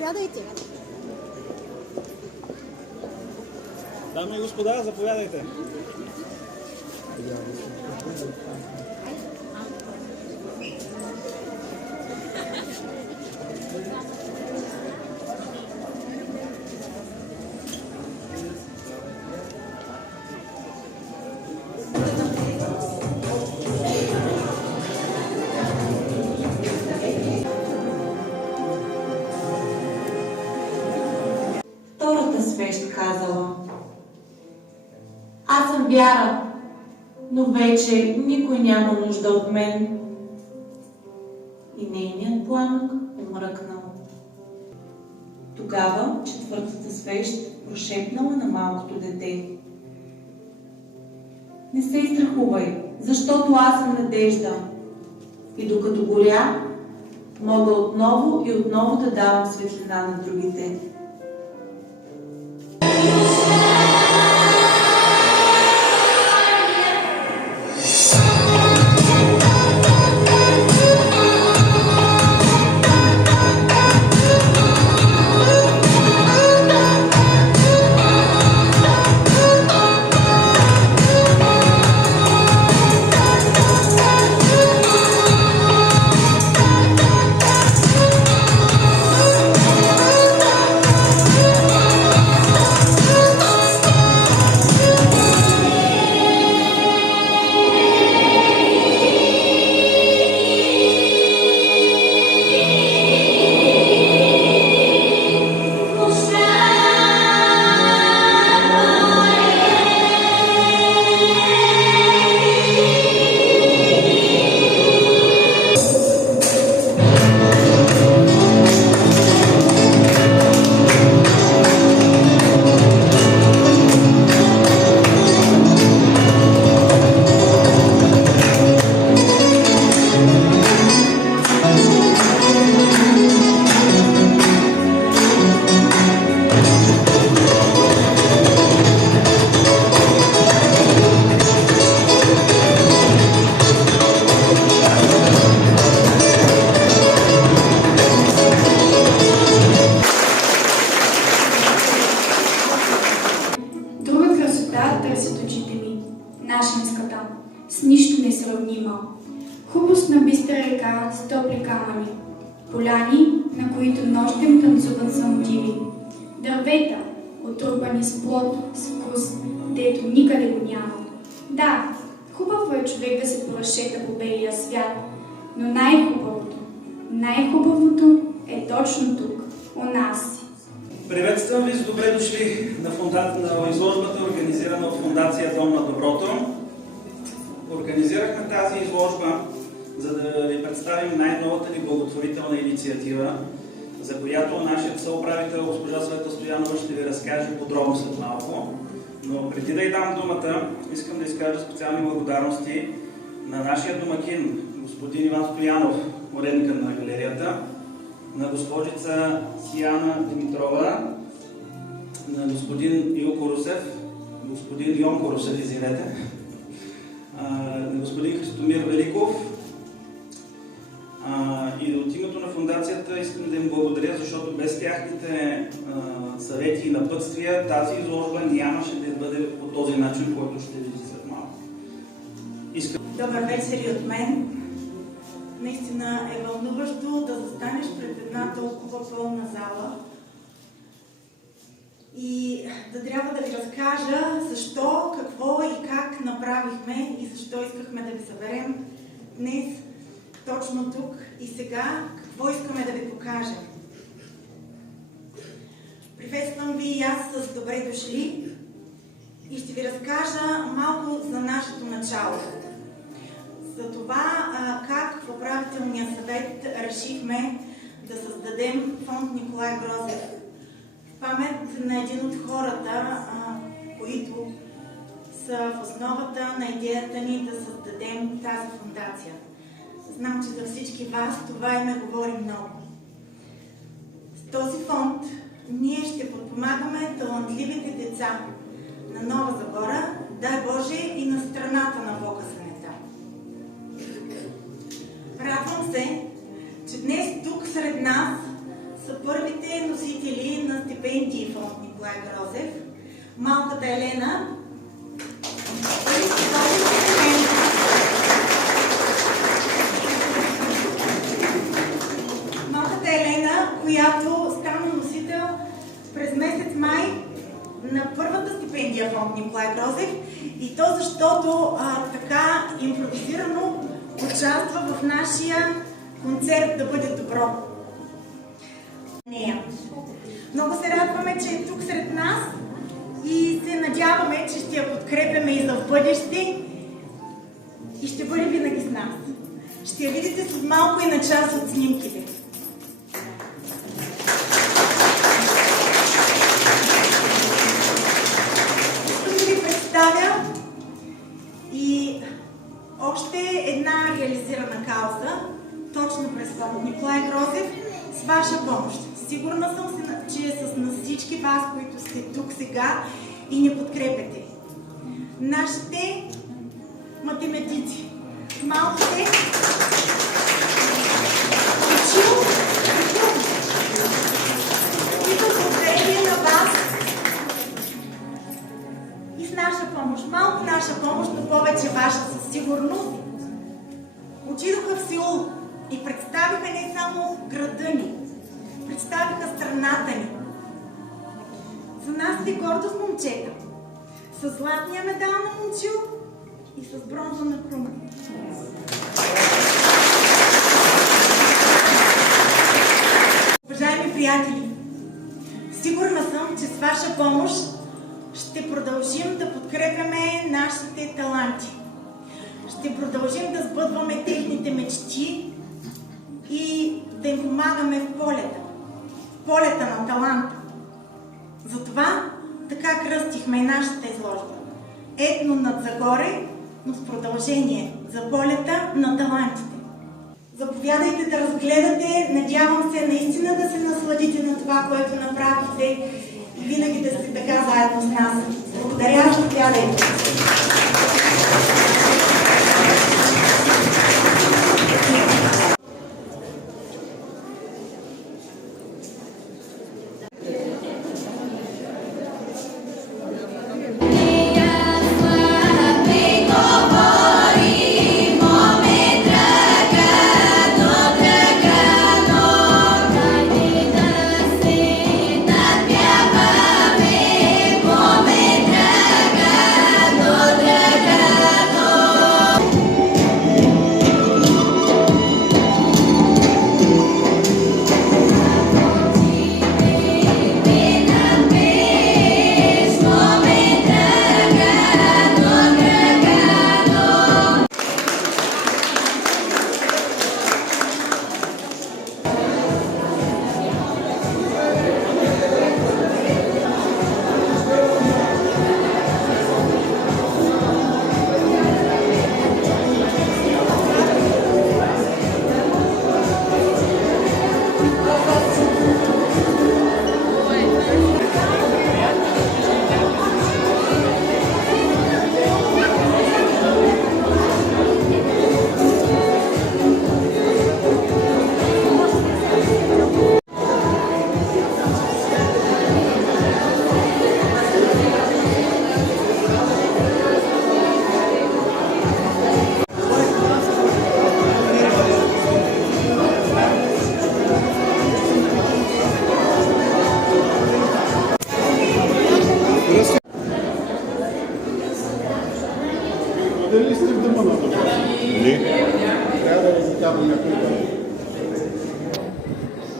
Заповядайте. Дами и господа, заповядайте. Втората свещ казала: аз съм Вяра, но вече никой няма нужда от мен. И нейният пламък умръкнал. Тогава четвъртата свещ прошепнала на малкото дете: не се изстрахувай, защото аз съм надежда. И докато горя, мога отново и отново да давам светлина на другите. Търсят очите ми, нашинската, с нищо не сравнима. Хубост на бистра река с топли камъни, поляни, на които нощем танцуват самотиви, дървета, отрупани с плод, с вкус, дето никъде го няма. Да, хубаво е човек да се поразшета по белия свят, но най-хубавото е точно тук, у нас. Приветствам ви с добре дошли на изложбата, организирана от Фондация Дом на доброто. Организирахме тази изложба, за да ви представим най-новата ни благотворителна инициатива, за която нашият съуправител госпожа Света Стоянова ще ви разкаже подробно след малко. Но преди да й дам думата, искам да изкажа специални благодарности на нашия домакин, господин Иван Стоянов, уредника на галерията, на госпожица Сияна Димитрова, на господин Илко Русев, господин Йонко Русев, извинете, на господин Христомир Великов. И от името на фундацията искам да им благодаря, защото без тяхните съвети и напътствия тази изложба нямаше да бъде по този начин, който ще видите след малко. Добър вечер и от мен. Наистина е вълнуващо да застанеш пред една толкова пълна зала и да трябва да ви разкажа защо, какво и как направихме и защо искахме да ви съберем днес, точно тук и сега, какво искаме да ви покажем. Приветствам ви и аз с добре дошли и ще ви разкажа малко за нашето начало. За това как в управителния съвет решихме да създадем фонд Николай Грозев в памет на един от хората, които са в основата на идеята ни да създадем тази фондация. Знам, че за всички вас това име говори много. С този фонд ние ще подпомагаме талантливите деца на Нова Загора, дай Боже, и на страната на Бога Сенета. Радвам се, че днес тук сред нас са първите стипендии в фонд Николай Грозев. Малката Елена която стана носител през месец май на първата стипендия в фонд Николай Грозев, и то защото така импровизирано участва в нашия концерт "Да бъде добро". Много се радваме, че е тук сред нас и се надяваме, че ще я подкрепяме и за в бъдеще и ще бъде винаги с нас. Ще я видите след малко и на част от снимките. Искам да ви представя и още една реализирана кауза, точно през фонд Николай Грозев, с ваша помощ. Сигурна съм, че е с всички вас, които сте тук сега и ни подкрепяте. Нашите математици, малките, които благодарение на вас и с наша помощ, малко наша помощ, но повече ваша със сигурност, отидоха в Сеул и представиха не само града ни, представиха страната ни. За нас е гордост, момчета, с златния медал на Момчил и с бронза на Круман. Уважаеми приятели, сигурна съм, че с ваша помощ ще продължим да подкрепяме нашите таланти. Ще продължим да сбъдваме техните мечти и да им помагаме в полета на таланта. Затова така кръстихме и нашата изложба. Етно над Загоре, но с продължение за полета на талантите. Заповядайте да разгледате, надявам се наистина да се насладите на това, което направихте и винаги да сте така заедно с нас. Благодаря, заповядайте. Дали сте в дома на това? Не. Трябва да ви закарваме тук.